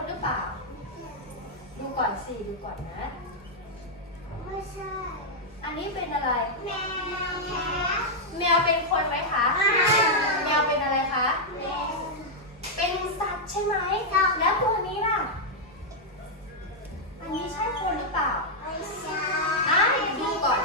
นหรือเปล่า ดูก่อนสิดูก่อนนะ ไม่ใช่ อันนี้เป็นอะไร แมวแคะแมวเป็นคนไหมคะ แมวเป็นอะไรคะ แมว เป็นสัตว์ใช่ไหมแล้วตัวนี้ล่ะ อันนี้ใช่คนหรือเปล่า ไม่ใช่ดูก่อน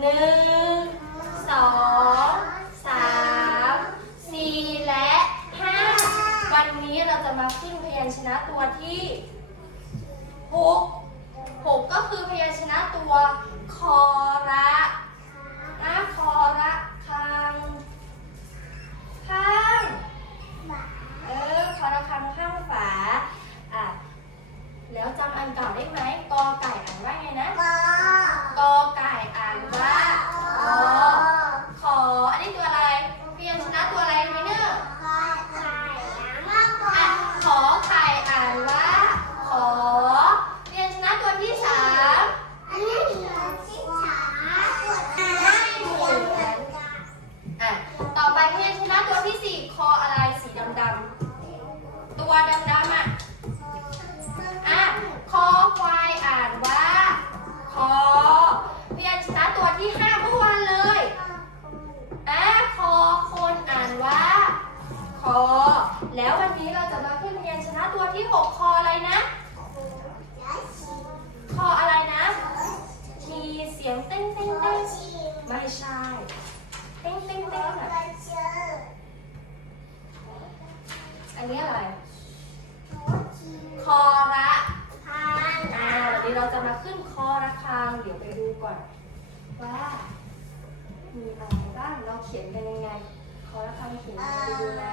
หนึ่งสองสามสี่และห้าวันนี้เราจะมาขึ้นพยัญชนะตัวที่หกหกก็คือพยัญชนะตัวคอระี๋ยวเราจะมาขึ้นคอระฆังเดี๋ยวไปดูก่อน ว่ามีอะไรบ้างเราเขียนเป็นยังไง คอระฆังเขียนไปดูนะ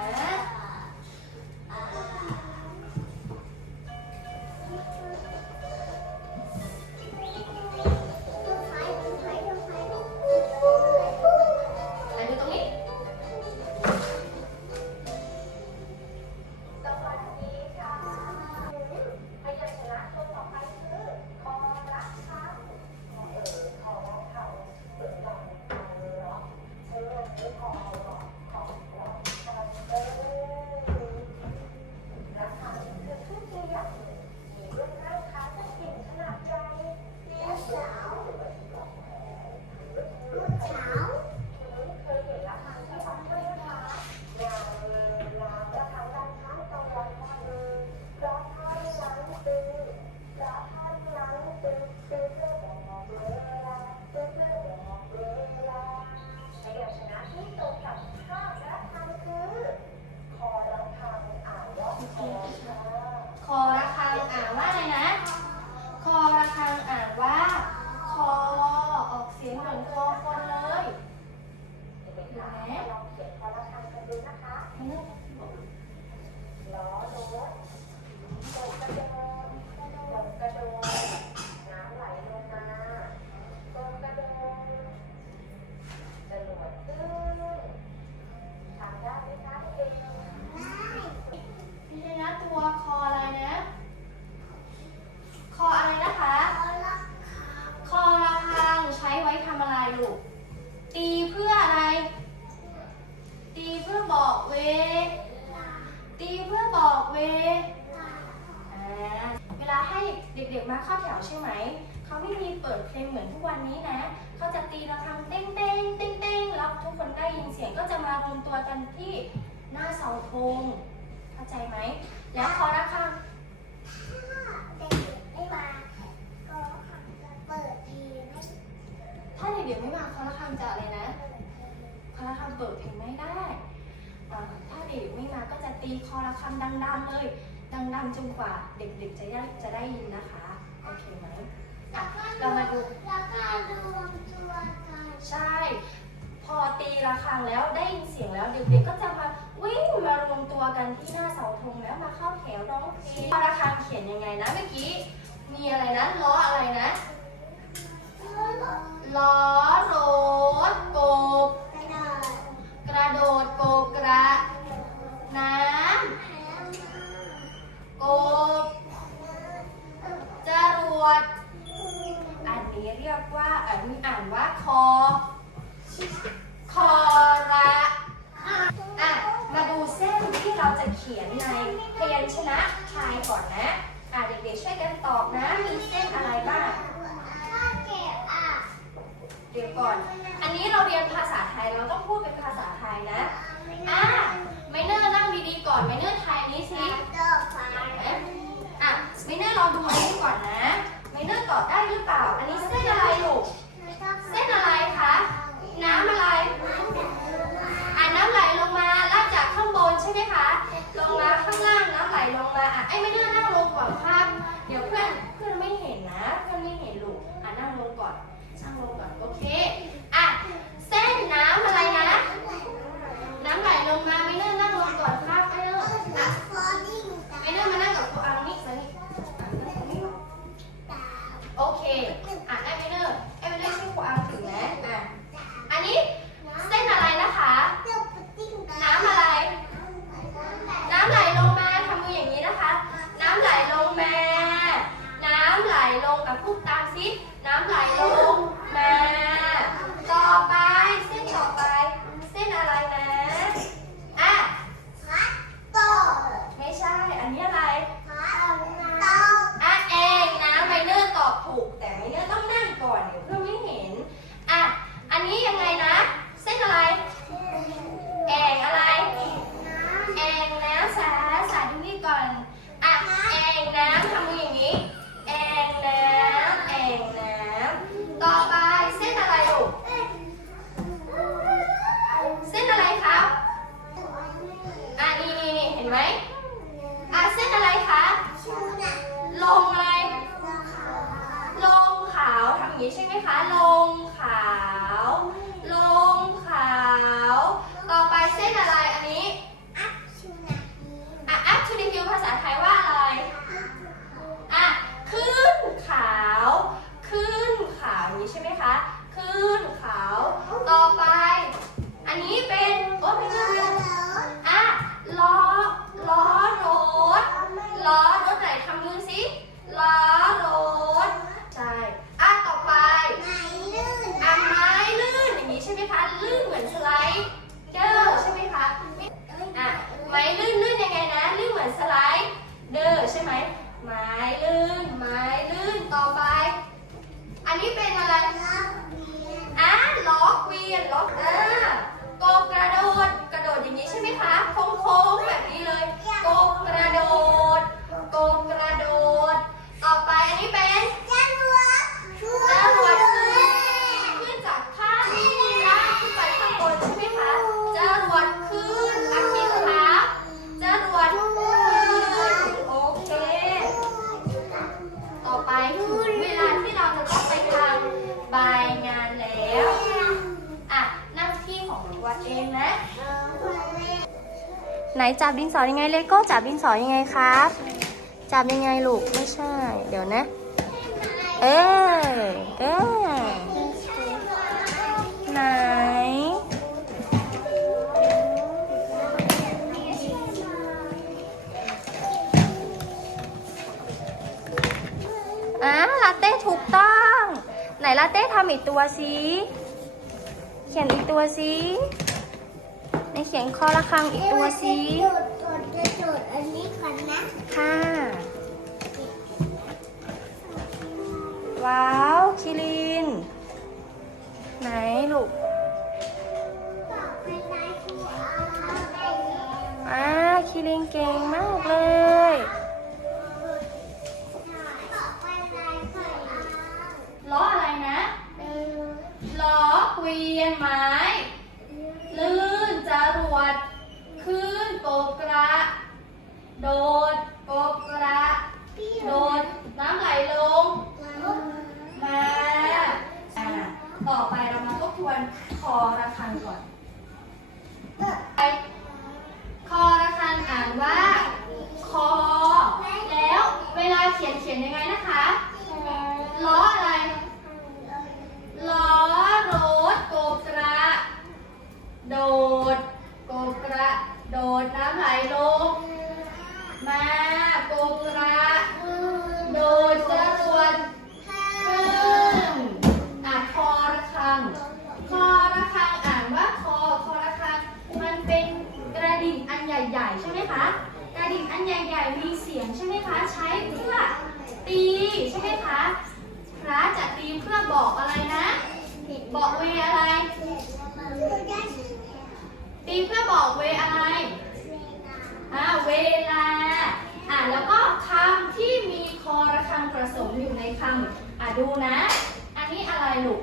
บอกเว ตีเพื่อบอกเวอ่าเวลาให้เด็กๆมาเข้าแถวใช่ไหม เขาไม่มีเปิดเพลงเหมือนทุกวันนี้นะ เขาจะตีระฆังเต้งเต้งเต้งเต้งแล้วทุกคนได้ยินเสียงก็จะมารวมตัวกันที่หน้าเสาธงเข้าใจไหม แล้วคอระฆังถ้าเด็กๆไม่มาคอระฆังจะอะไรนะคอระฆังเปิดเพลงไม่ได้อ่า ถ้าเด็กไม่มาก็จะตีคอระฆังดังๆเลย ดังๆจนกว่าเด็กๆจะได้จะได้ยินนะคะโอเคไหมอะเรามาดูใช่ พอตีระฆังแล้วได้ยินเสียงแล้วเด็กๆก็จะมาวิ่งมารวมตัวกันที่หน้าเสาธงแล้วมาเข้าแถวร้องเพลงคอระฆังเขียนยังไงนะเมื่อกี้มีอะไรนะล้ออะไรนะล้อรถกบก ก่อน อันนี้เราเรียนภาษาไทยเราต้องพูดเป็นภาษาไทยนะ อะไมเนอร์นั่งดีๆก่อนไมเนอร์ไทยอันนี้สิอะไมเนอร์ลองดูอันนี้ก่อนนะไมเนอร์ตอบได้หรือเปล่า อันนี้เส้นอะไรลูก เส้นอะไรคะ น้ำอะไร อะน้ำไหลลงมาลากจากข้างบนใช่ไหมคะ ลงมาข้างล่างน้ำไหลลงมาอะไอ้ไม่เนอร์นั่งลงก่อนครับ เดี๋ยวเพื่อนเพื่อนไม่เห็นนะ เพื่อนไม่เห็นลูก อะนั่งลงก่อน นั่งลงก่อน โอเค อะ เส้นน้ำอะไรนะ น้ำไหลลงมาไม่เนอร์นั่งลงก่อนครับไอ้เนอร์อะไอ้เนอร์มานั่งกับครูอังนี่มานี่อะนั่งตรงนี้โอเค อะไอ้ไม่เนอร์ไอ้ไม่เนอร์ช่วยครูอังถือนะ อะ อันนี้เส้นอะไรนะคะ น้ำอะไร น้ำไหลลงมาทำมืออย่างนี้นะคะ น้ำไหลลงมา น้ำไหลลงอะพูดตามสิน้ำไหลลง จับดินสอยังไงเลโก้จับดินสอยังไงครับ จับยังไงลูกไม่ใช่ เดี๋ยวนะ เออเออไหนอะลาเต้ถูกต้อง ไหนลาเต้ทำอีกตัวสิเขียนอีกตัวสิ เขียนคอระฆังอีกตัวสิจุดจุดจะจุดอันนี้ก่อนนะค่ะว้าวคิริน ไหนลูกต่อไปนายครูเอาไปแล้วอ่าคิรินเก่งมากเลยต่อไปนายครูเอาล้ออะไรนะไปดูล้อเกวียนไม้ลื่นจรวด ขึ้นโกกระ โดดโกกระโดดน้ำไหลลง มาอ่าต่อไปเรามาทบทวนคอระฆังก่อนไปคอระฆังอ่านว่า คอ แล้วเวลาเขียนเขียนยังไงนะคะล้ออะไรล้อรถโกกระโดดโกกระโดดน้ำไหลลง มาโกกระโดดจรวดขึ้นอะคอระฆัง คอระฆังอ่านว่าคอคอระฆัง มันเป็นกระดิ่งอันใหญ่ๆ ใช่ไหมคะ กระดิ่งอันใหญ่ๆ มีเสียงใช่ไหมคะ ใช้เพื่อตีใช่ไหมคะพระจะตีเพื่อบอกอะไรนะ บอกเวอะไร ตีเพื่อบอกเวอะไร อ่าเวลา อ่าแล้วก็คำที่มีคอระฆังผสมอยู่ในคำอ่าดูนะ อันนี้อะไรลูก